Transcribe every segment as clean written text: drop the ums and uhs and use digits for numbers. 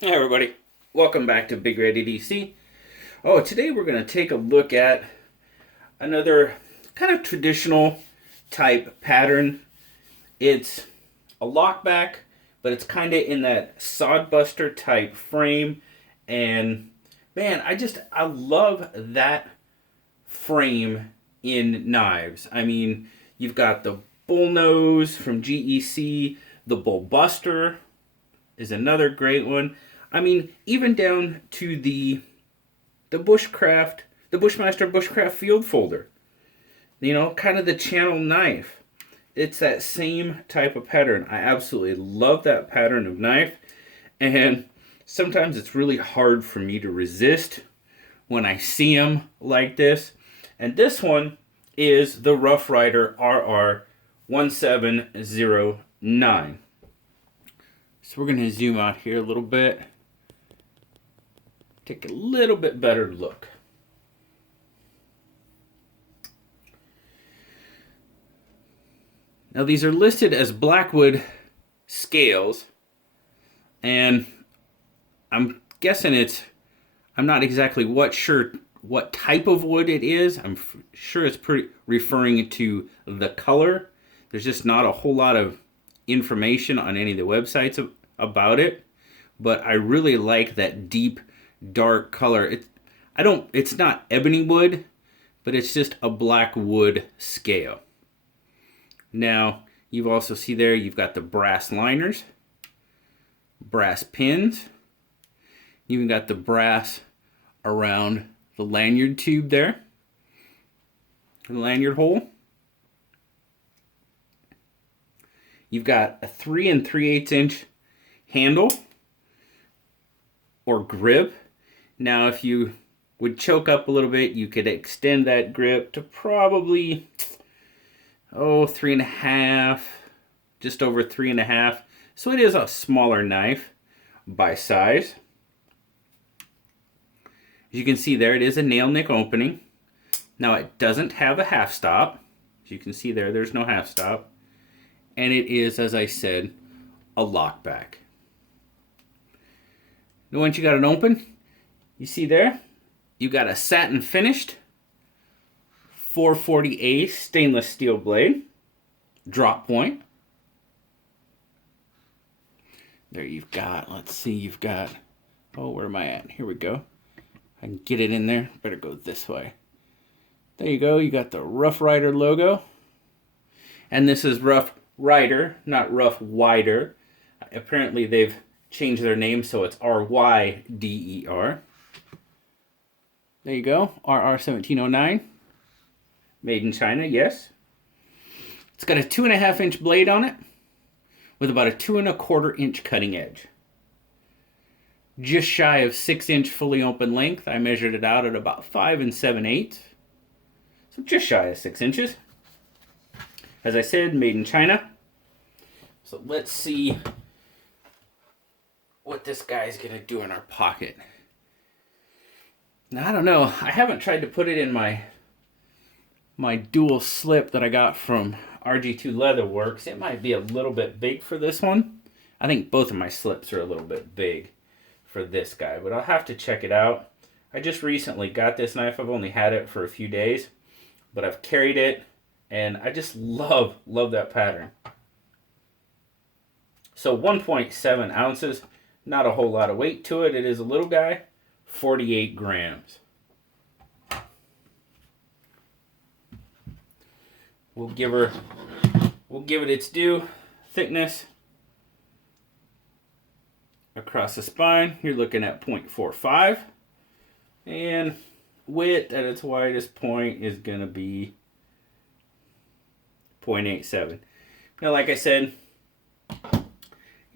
Hey everybody, welcome back to Big Ready DC. Oh, today we're going to take a look at another kind of traditional type pattern. It's a lockback, but it's kind of in that sodbuster type frame. And man, I love that frame in knives. I mean, you've got the bullnose from GEC, the bullbuster is another great one. I mean, even down to the bushcraft, the Bushmaster Bushcraft Field Folder. You know, kind of the channel knife. It's that same type of pattern. I absolutely love that pattern of knife, and sometimes it's really hard for me to resist when I see them like this. And this one is the Rough Rider RR1709. So we're going to zoom out here a little bit. Take a little bit better look. Now these are listed as Blackwood scales, and I'm guessing I'm not exactly sure what type of wood it is. I'm sure it's referring to the color. There's just not a whole lot of information on any of the websites about it, but I really like that deep dark color. It's not ebony wood, but it's just a black wood scale. Now you also see there you've got the brass liners, brass pins, you even got the brass around the lanyard tube there, the lanyard hole. You've got a 3 3/8 inch handle or grip. Now if you would choke up a little bit, you could extend that grip to probably 3.5, just over 3.5. So it is a smaller knife by size. As you can see there, it is a nail nick opening. Now it doesn't have a half stop. As you can see there, there's no half stop. And it is, as I said, a lockback. Now once you got it open, you see there, you got a satin finished 440A stainless steel blade, drop point. There you've got, let's see, you've got, where am I at? Here we go. I can get it in there. Better go this way. There you go. You got the Rough Rider logo. And this is Rough Rider, not Rough Wider. Apparently they've changed their name, so it's RYDER. There you go. RR1709. Made in China, yes. It's got a 2.5 inch blade on it with about a 2.25 inch cutting edge. Just shy of 6 inch fully open length. I measured it out at about 5 7/8. So just shy of 6 inches. As I said, made in China. So let's see what this guy's gonna do in our pocket. Now I don't know. I haven't tried to put it in my dual slip that I got from RG2 Leatherworks. It might be a little bit big for this one. I think both of my slips are a little bit big for this guy, but I'll have to check it out. I just recently got this knife. I've only had it for a few days, but I've carried it, and I just love that pattern. So 1.7 ounces, not a whole lot of weight to it. It is a little guy, 48 grams. We'll give it its due. Thickness across the spine, you're looking at 0.45. And width at its widest point is going to be 0.87. Now, like I said, you're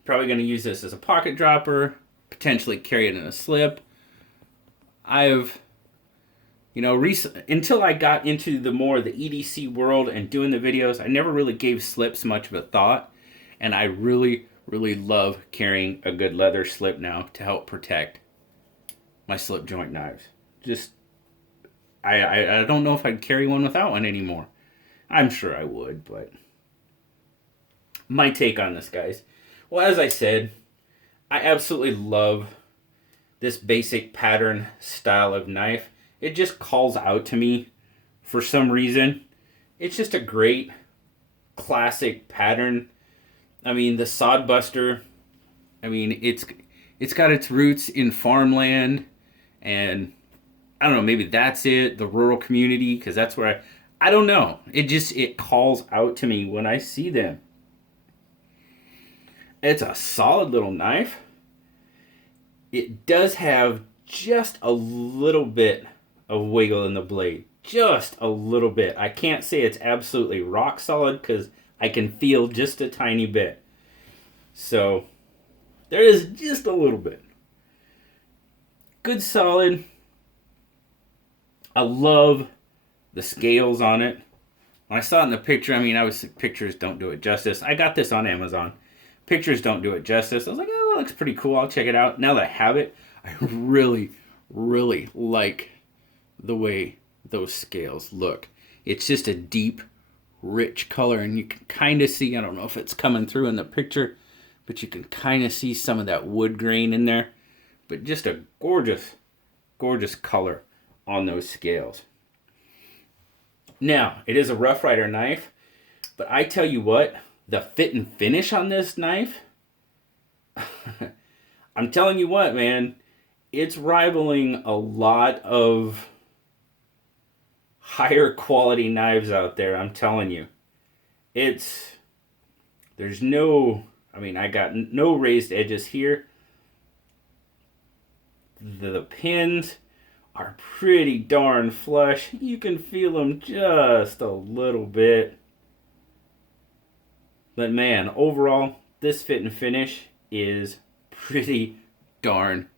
probably going to use this as a pocket dropper, potentially carry it in a slip. Until I got into the EDC world and doing the videos, I never really gave slips much of a thought, and I really love carrying a good leather slip now to help protect my slip joint knives. I don't know if I'd carry one without one anymore. I'm sure I would, but my take on this, guys. Well, as I said, I absolutely love this basic pattern style of knife. It just calls out to me for some reason. It's just a great classic pattern. I mean, the sodbuster, I mean, it's got its roots in farmland, and I don't know, maybe that's it, the rural community, because that's where I don't know. It calls out to me when I see them. It's a solid little knife. It does have just a little bit of wiggle in the blade. Just a little bit. I can't say it's absolutely rock solid because I can feel just a tiny bit. So, there is just a little bit. Good solid. I love the scales on it. When I saw it in the picture, I mean, pictures don't do it justice. I got this on Amazon. Pictures don't do it justice. I was like, oh, that looks pretty cool. I'll check it out. Now that I have it, I really, really like the way those scales look. It's just a deep, rich color, and you can kind of see, I don't know if it's coming through in the picture, but you can kind of see some of that wood grain in there. But just a gorgeous, gorgeous color on those scales. Now, it is a Rough Rider knife, but I tell you what, the fit and finish on this knife, I'm telling you what, man, it's rivaling a lot of higher quality knives out there, I'm telling you. There's no, I mean, I got no raised edges here. The pins are pretty darn flush. You can feel them just a little bit. But man, overall, this fit and finish is pretty darn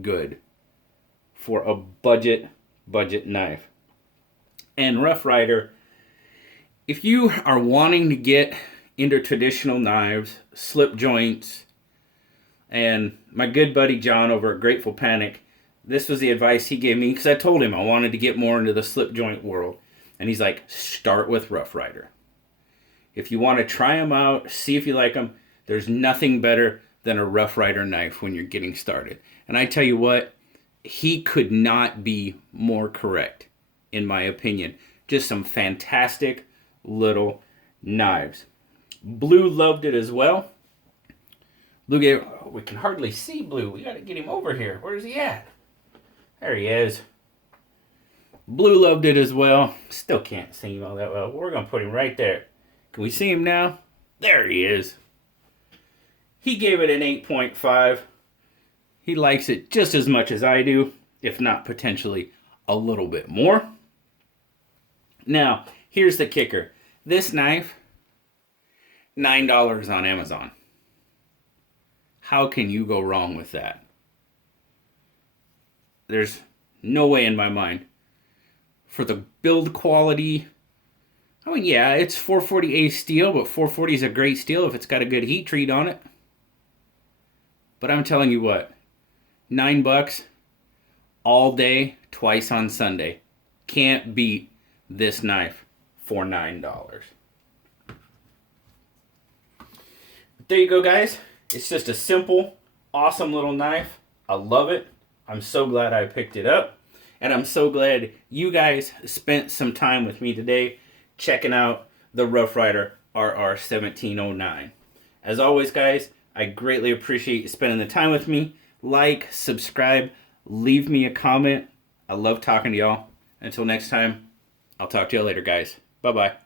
good for a budget knife. And Rough Rider, if you are wanting to get into traditional knives, slip joints, and my good buddy John over at Grateful Panic, this was the advice he gave me, because I told him I wanted to get more into the slip joint world. And he's like, start with Rough Rider. If you want to try them out, see if you like them, there's nothing better than a Rough Rider knife when you're getting started. And I tell you what, he could not be more correct, in my opinion. Just some fantastic little knives. Blue loved it as well. Blue gave, oh, we can hardly see Blue. We got to get him over here. Where's he at? There he is. Blue loved it as well. Still can't see him all that well. We're going to put him right there. Can we see him now? There he is. He gave it an 8.5. He likes it just as much as I do, if not potentially a little bit more. Now, here's the kicker. This knife, $9 on Amazon. How can you go wrong with that? There's no way in my mind. For the build quality, I mean, yeah, it's 440A steel, but 440 is a great steel if it's got a good heat treat on it. But I'm telling you what, $9 all day, twice on Sunday. Can't beat this knife for $9. There you go, guys. It's just a simple, awesome little knife. I love it. I'm so glad I picked it up. And I'm so glad you guys spent some time with me today checking out the Rough Rider RR1709. As always, guys, I greatly appreciate you spending the time with me. Like, subscribe, leave me a comment. I love talking to y'all. Until next time, I'll talk to you later, guys. Bye-bye.